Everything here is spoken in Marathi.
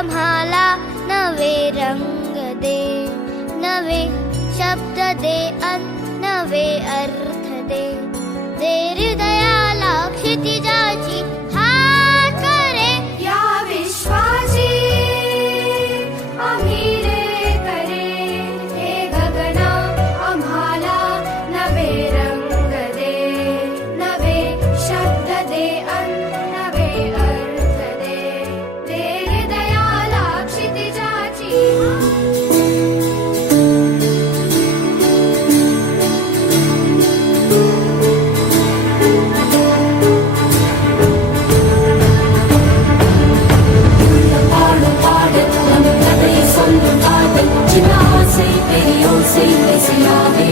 आम्हाला नवे रंग दे, नवे शब्द दे अन नवे अर्थ दे. दे हृदयाला क्षितिजाची हात करे, या विश्वाची आम्ही रे करे. हे गगना आम्हाला नवे रंग दे, नवे शब्द दे अन नवे अर्थ दे. दे हृदयाला क्षितिजाची Perio sei, sei ave,